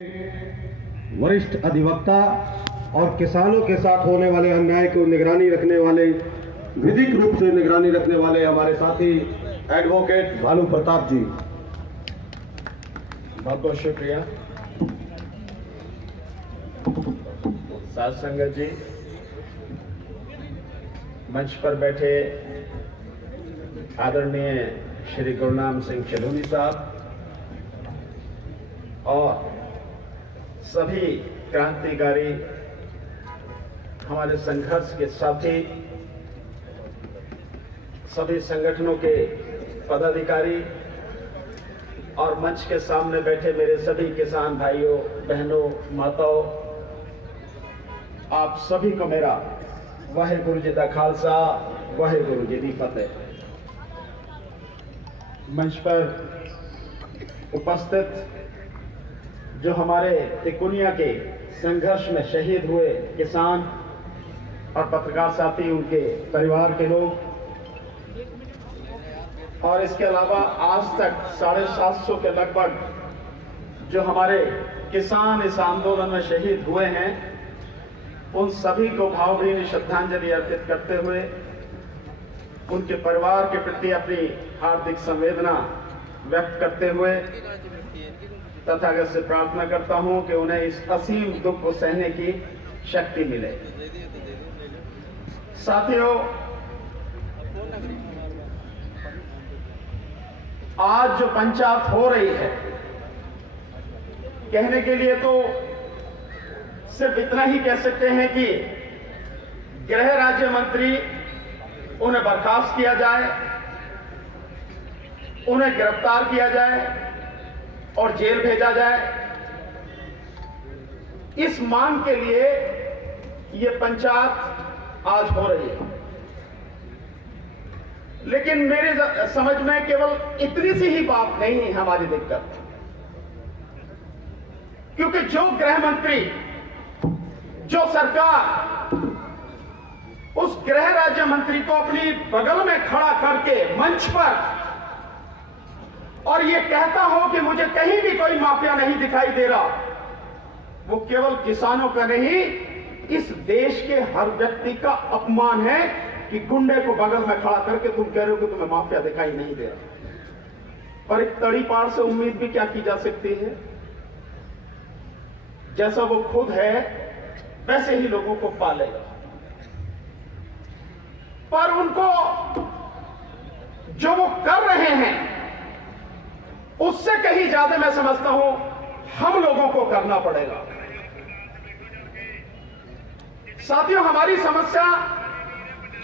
वरिष्ठ अधिवक्ता और किसानों के साथ होने वाले अन्याय को निगरानी रखने वाले, विधिक रूप से निगरानी रखने वाले हमारे साथी एडवोकेट भानु प्रताप जी, बहुत बहुत शुक्रिया। साध संगत जी, मंच पर बैठे आदरणीय श्री गुरनाम सिंह चलूनी साहब और सभी क्रांतिकारी हमारे संघर्ष के साथी, सभी संगठनों के पदाधिकारी और मंच के सामने बैठे मेरे सभी किसान भाइयों, बहनों, माताओं, आप सभी को मेरा वाहेगुरु जी दा खालसा, वाहेगुरु जी दी फतेह। मंच पर उपस्थित जो हमारे तिकोनिया के संघर्ष में शहीद हुए किसान और पत्रकार साथी, उनके परिवार के लोग, और इसके अलावा आज तक 750 के लगभग जो हमारे किसान इस आंदोलन में शहीद हुए हैं, उन सभी को भावभीनी श्रद्धांजलि अर्पित करते हुए उनके परिवार के प्रति अपनी हार्दिक संवेदना व्यक्त करते हुए तथागत से प्रार्थना करता हूं कि उन्हें इस असीम दुख को सहने की शक्ति मिले। साथियों, आज जो पंचायत हो रही है, कहने के लिए तो सिर्फ इतना ही कह सकते हैं कि गृह राज्य मंत्री उन्हें बर्खास्त किया जाए, उन्हें गिरफ्तार किया जाए और जेल भेजा जाए। इस मांग के लिए यह पंचायत आज हो रही है। लेकिन मेरे समझ में केवल इतनी सी ही बात नहीं है हमारी दिक्कत, क्योंकि जो गृह मंत्री, जो सरकार उस गृह राज्य मंत्री को अपनी बगल में खड़ा करके मंच पर और ये कहता हो कि मुझे कहीं भी कोई माफिया नहीं दिखाई दे रहा, वो केवल किसानों का नहीं, इस देश के हर व्यक्ति का अपमान है कि गुंडे को बगल में खड़ा करके तुम कह रहे हो कि तुम्हें माफिया दिखाई नहीं दे रहा। पर एक तड़ीपार से उम्मीद भी क्या की जा सकती है? जैसा वो खुद है वैसे ही लोगों को पालेगा। पर उनको जो वो कर रहे हैं उससे कहीं ज्यादा मैं समझता हूं हम लोगों को करना पड़ेगा। साथियों, हमारी समस्या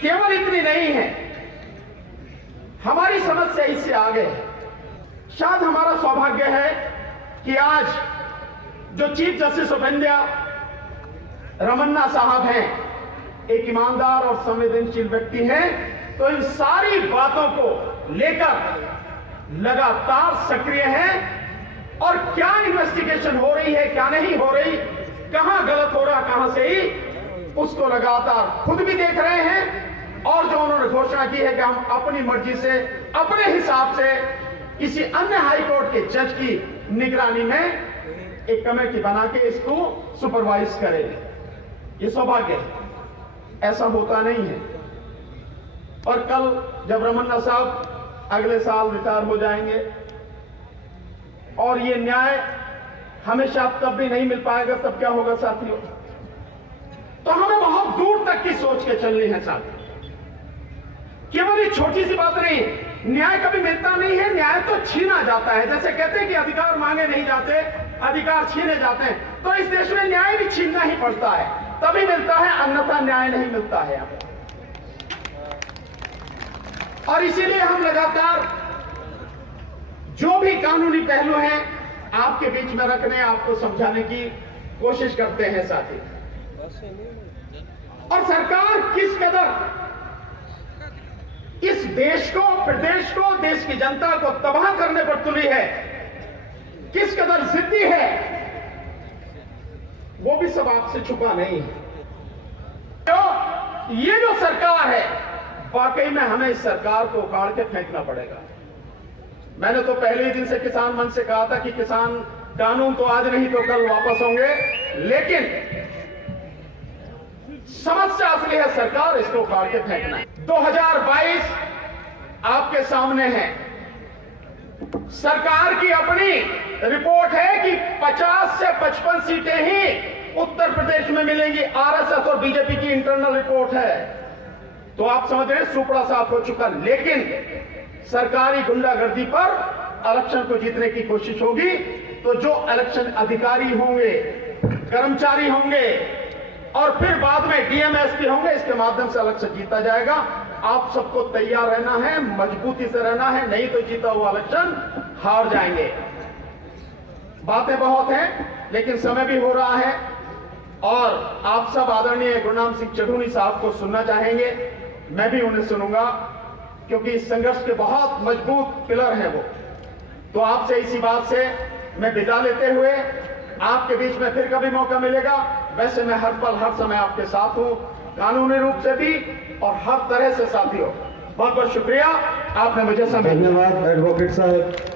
केवल इतनी नहीं है, हमारी समस्या इससे आगे है। शायद हमारा सौभाग्य है कि आज जो chief justice of India Ramana साहब हैं, एक ईमानदार और संवेदनशील व्यक्ति हैं, तो इन सारी बातों को लेकर लगातार सक्रिय हैं और क्या इन्वेस्टिगेशन हो रही है, क्या नहीं हो रही, कहां गलत हो रहा, कहां सही, उसको लगातार खुद भी देख रहे हैं। और जो उन्होंने घोषणा की है कि हम अपनी मर्जी से, अपने हिसाब से किसी अन्य हाईकोर्ट के जज की निगरानी में एक कमेटी बना के इसको सुपरवाइज करेंगे, ये सौभाग्य है। ऐसा होता नहीं है। और कल जब रमन्ना साहब अगले साल रिटायर हो जाएंगे और ये न्याय हमेशा तब भी नहीं मिल पाएगा, तब क्या होगा साथियों? तो हमें बहुत दूर तक की सोच के चलनी है साथियों। केवल ये छोटी सी बात नहीं, न्याय कभी मिलता नहीं है, न्याय तो छीना जाता है। जैसे कहते हैं कि अधिकार मांगे नहीं जाते, अधिकार छीने जाते हैं, तो इस देश में न्याय भी छीनना ही पड़ता है, तभी मिलता है, अन्यथा न्याय नहीं मिलता है। और इसीलिए हम लगातार जो भी कानूनी पहलू हैं आपके बीच में रखने, आपको समझाने की कोशिश करते हैं साथी। और सरकार किस कदर इस देश को, प्रदेश को, देश की जनता को तबाह करने पर तुली है, किस कदर जिद्दी है, वो भी सब आपसे छुपा नहीं है। तो ये जो सरकार है, वाकई में हमें इस सरकार को उखाड़ के फेंकना पड़ेगा। मैंने तो पहले ही दिन से किसान मंच से कहा था कि किसान कानून तो आज नहीं तो कल वापस होंगे, लेकिन समस्या असली है सरकार, इसको उखाड़ के फेंकना है। 2022 आपके सामने है। सरकार की अपनी रिपोर्ट है कि 50 से 55 सीटें ही उत्तर प्रदेश में मिलेंगी। आरएसएस और बीजेपी की इंटरनल रिपोर्ट है। तो आप समझ रहे हैं सुपड़ा साफ हो चुका। लेकिन सरकारी गुंडागर्दी पर इलेक्शन को जीतने की कोशिश होगी तो जो इलेक्शन अधिकारी होंगे, कर्मचारी होंगे और फिर बाद में डीएमएसपी होंगे, इसके माध्यम से इलेक्शन जीता जाएगा। आप सबको तैयार रहना है, मजबूती से रहना है, नहीं तो जीता हुआ इलेक्शन हार जाएंगे। बातें बहुत हैं, लेकिन समय भी हो रहा है और आप सब आदरणीय गुरनाम सिंह चढ़ूनी साहब को सुनना चाहेंगे। मैं भी उन्हें सुनूंगा क्योंकि इस संघर्ष के बहुत मजबूत पिलर हैं वो। तो आपसे इसी बात से मैं विदा लेते हुए, आपके बीच में फिर कभी मौका मिलेगा। वैसे मैं हर पल हर समय आपके साथ हूं, कानूनी रूप से भी और हर तरह से साथियों। बहुत बहुत शुक्रिया, आपने मुझे समय दिया। धन्यवाद एडवोकेट साहब।